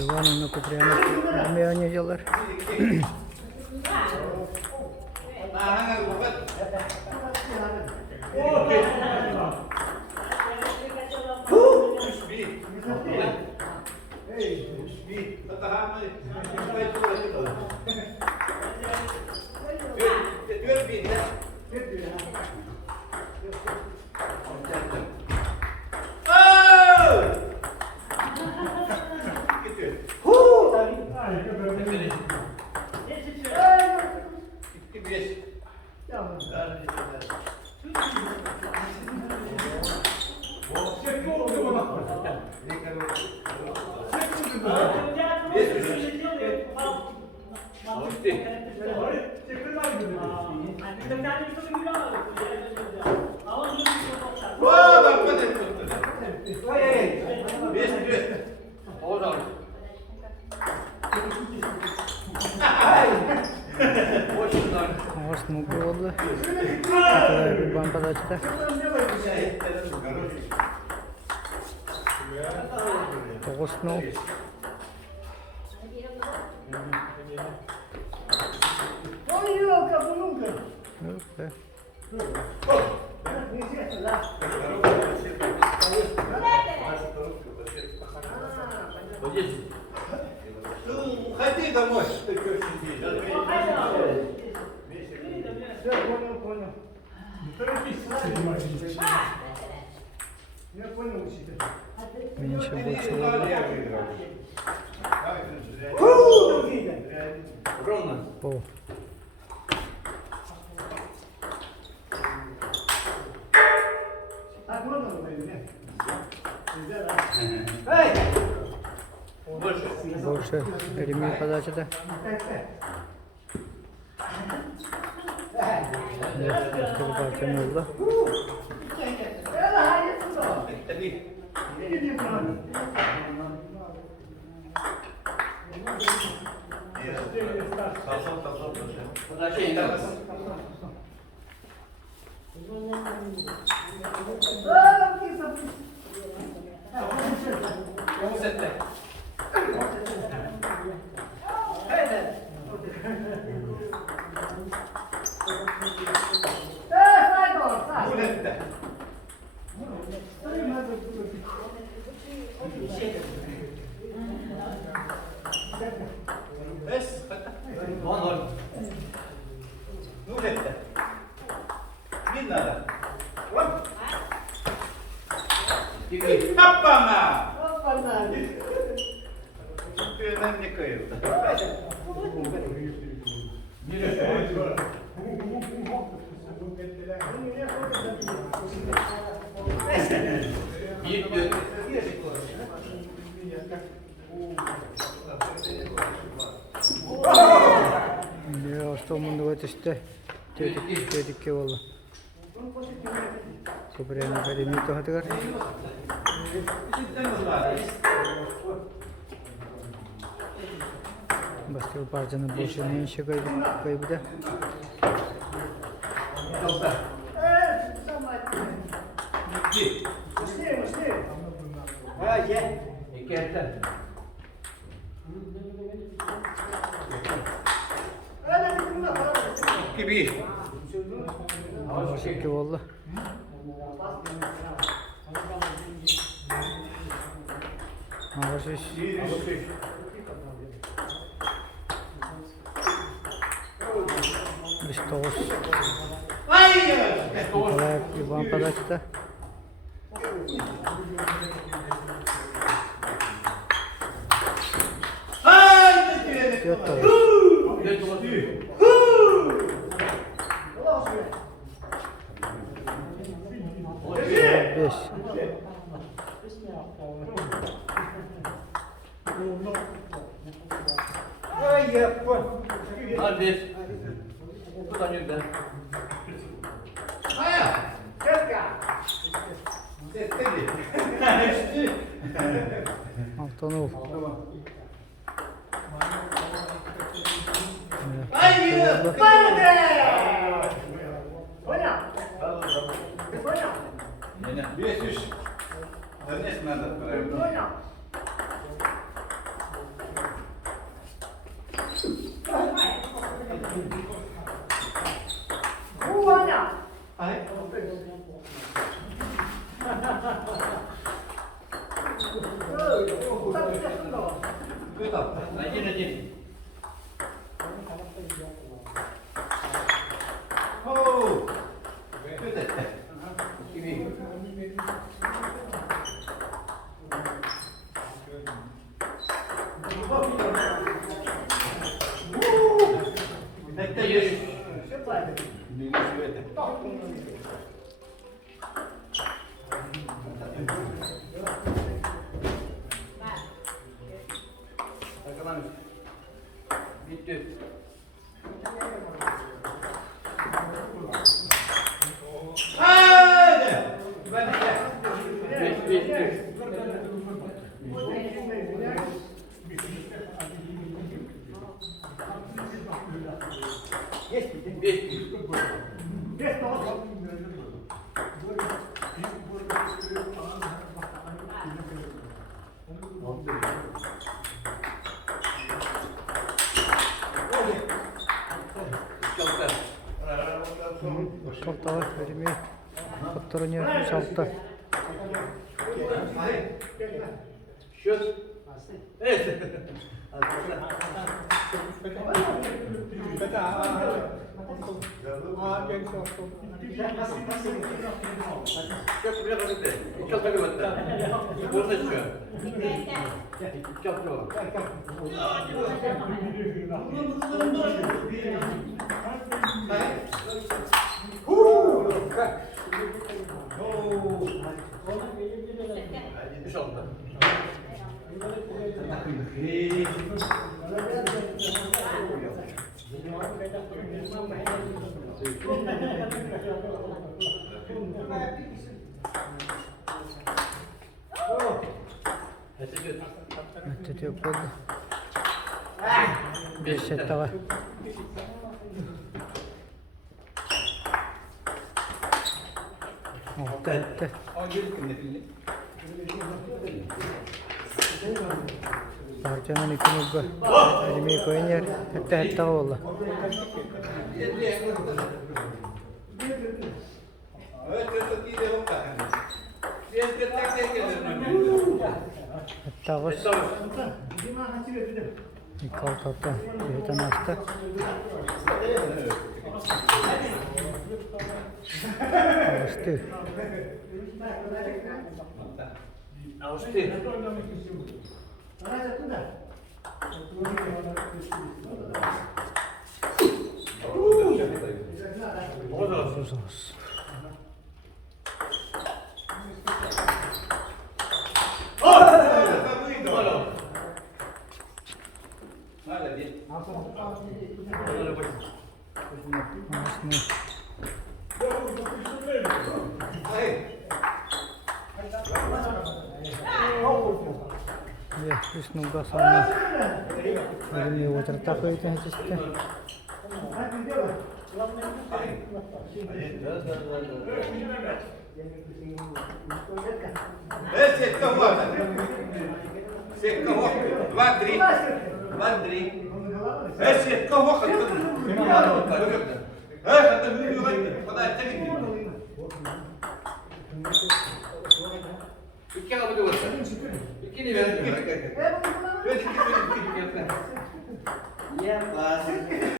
Ивановна Куприяна армияне жалар. Аваш муки oldu. Bir bampa açtı. Toğusnu. Yok be. Уходи домой. Все, понял. Не торопись, я понял, учитель. Меньше больше oldu. Ровно. О. Так можно было, нет? Нельзя, да? Больше ремень подачи-то. Başka bir parçam oldu. Опа-на! Чемпионат не кайф. Ya что mundu ötüştü. Tedik oldu. Kupriyana ремень то hatır. Başka bir parçanın boşluğu ne işe kaybı. Gibi. Başka oldu. Havasız. Biz toğuz. Kolay bir bampa açtı. Dört toğuz. Beş. Hadi. Buradan yürü. Антонов. Hayır! Понял? Понял? Весишь. Занес надо. Понял? 뭐하냐? 아이. 그다. 나지나지. 호. 그다. 이미. 됐다. 예. 잠깐만. 밑에. 아, 네. 밑에. Kaltağı verimi kaptırınıyor şaltta. Şut. Evet. Çok bile basit. Çok tabii basit. Burada çıkıyor. Çok çok. Bir şey oldu. Öte yok oldu. Bir set var. Altta etti. Parçanın iki nubba. Elimi koyun yer. Hatta oldu. Hatta var. Kalkakta. Bir tane hasta. Hastı. Austin. Uzun olsun. Ya, Wisnu Gasana. Ini wajar tak itu hanya Secca Vandri. Vandri. Secca وقت. هذا الفيديو فضاء التلفزيون. İki abi var. İkini verin. Ya bazı.